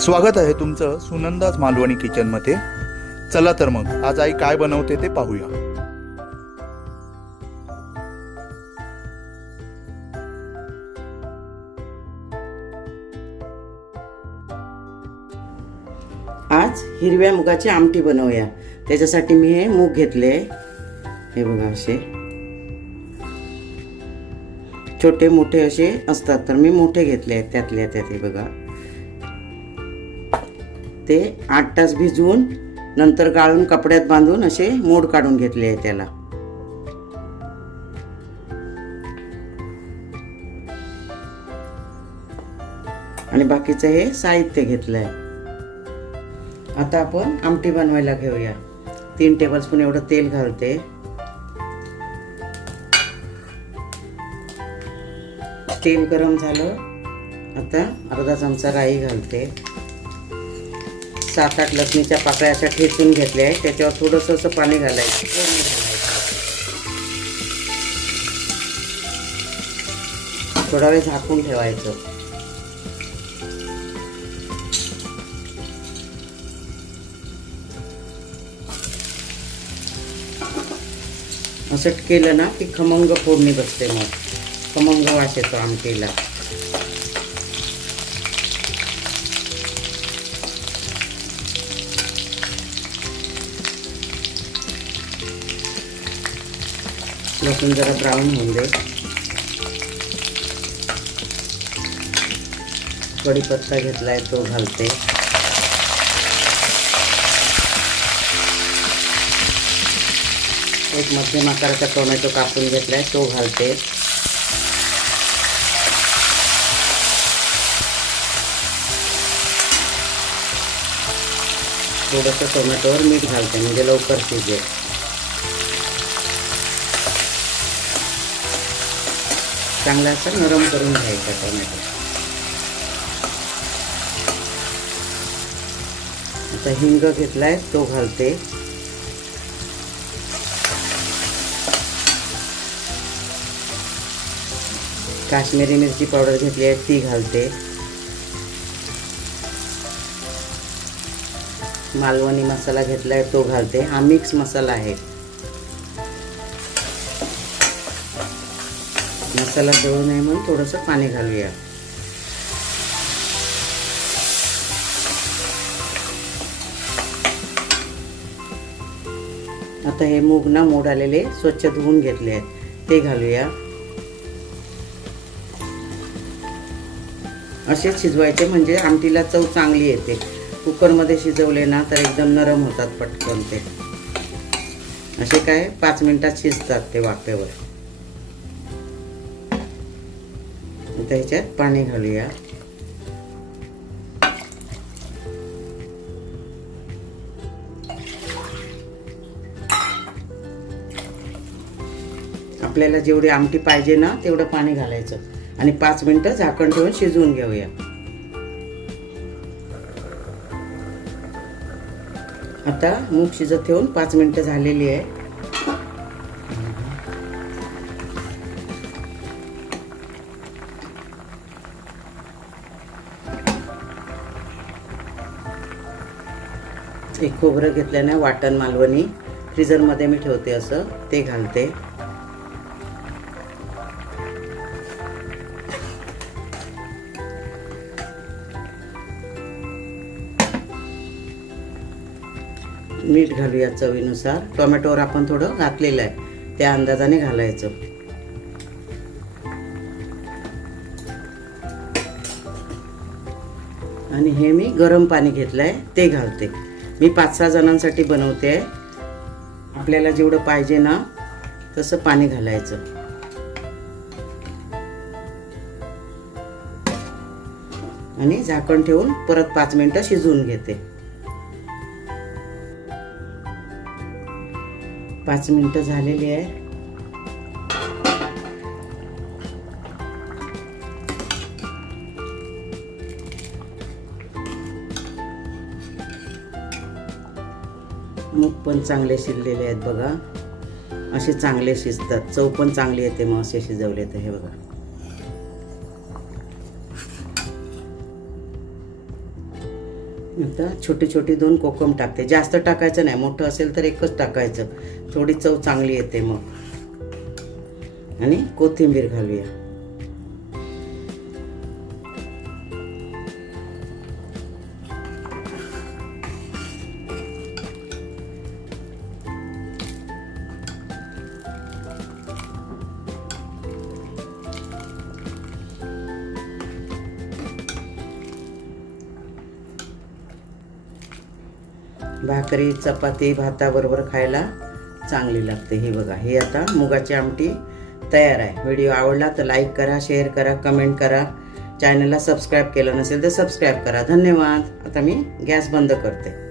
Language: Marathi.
स्वागत आहे तुमचं सुनंदाज मालवणी किचनमध्ये चला तर मग आज आई काय बनवते ते पाहूया. आज हिरव्या मुगाची आमटी बनवूया. त्याच्यासाठी मी हे मूग घेतले. हे बघा असे. छोटे मोठे असे असतात तर मी मोठे घेतले आहेत त्यातल्या त्यात हे बघा. ते आठ तास भिजवून नंतर गाळून कपड्यात बांधून असे मोड काढून घेतले आहे त्याला. आणि बाकीचं हे साहित्य घेतलं आहे आता आपण आमटी बनवायला घेऊया. तीन टेबलस्पून एवढं तेल घालते. तेल गरम झालं. आता अर्धा चमचा राई घालते. सात आठ लसणीच्या पाकळ्या अशा ठेचून घेतल्या आहेत. त्याच्यावर थोडंसं असं पाणी घालायचं. फोडणी घालायचं. थोडा वेळ झाकून ठेवायचं. असं केलं ना की खमंग फोडणी बसते मग. खमंग वास येतो आमटीला. लसूण जरा ब्राऊन होऊन जाईल कढीपत्ता घेतलाय तो घालते. एक मध्यम आकाराचा टोमॅटो कापून घेतलाय तो घालते. थोडंसं टोमॅटोवर मीठ घालते म्हणजे लवकर शिजेल. चांगला असा नरम करून घ्यायचा टोमॅटो. आता हिंग घेतलाय तो घालते. काश्मीरी मिरची पावडर घेतली आहे ती घालते. मालवणी मसाला घेतलाय तो घालते. हा मिक्स मसाला आहे. मसाला जळू नये म्हणून थोडंसं पाणी घालूया. आता हे मूग ना मोड आलेले स्वच्छ धुवून घेतले आहेत. ते घालूया. असे शिजवायचे म्हणजे आमटीला चव चांगली येते. कुकरमध्ये शिजवले ना तर एकदम नरम होतात पटकन ते. असे काय पाच मिनिटात शिजतात ते वाफेवर. आता ह्याच्यात पाणी घालूया. आपल्याला जेवढी आमटी पाहिजे ना तेवढं पाणी घालायचं. आणि पाच मिनिटं झाकण ठेवून शिजवून घेऊया. आता मूग शिजत ठेवून पाच मिनिटं झालेली आहे. एक खोबरं घेतल्याने वाटण मालवणी फ्रीजरमध्ये मी ठेवते असं ते घालते. मीठ घालूया चवीनुसार. टोमॅटोवर आपण थोडं घातलेलं आहे. त्या अंदाजाने घालायचं. आणि हे मी गरम पाणी घेतलं आहे ते घालते. मी पाच सहा जणांसाठी बनवते. आहे आपल्याला जेवढं पाहिजे ना तसं पाणी घालायचं. आणि झाकण ठेवून परत पाच मिनटं शिजवून घेते. पाच मिनटं झालेली आहे. मूग पण चांगले शिजलेले आहेत बघा. असे चांगले शिजतात. चव पण चांगली येते मग असे शिजवले तर हे बघा. आता छोटी छोटी दोन कोकम टाकते. जास्त टाकायचं नाही. मोठं असेल तर एकच टाकायचं. थोडी चव चांगली येते मग. आणि कोथिंबीर घालूया. भाकरी चपाती भाताबरोबर खायला चांगली लागते. हे बघा हे आता मुगाची आमटी तयार आहे. व्हिडिओ आवडला तर लाईक करा शेअर करा कमेंट करा. चॅनलला सबस्क्राईब केलं नसेल तर सबस्क्राईब करा. धन्यवाद. आता मी गॅस बंद करते.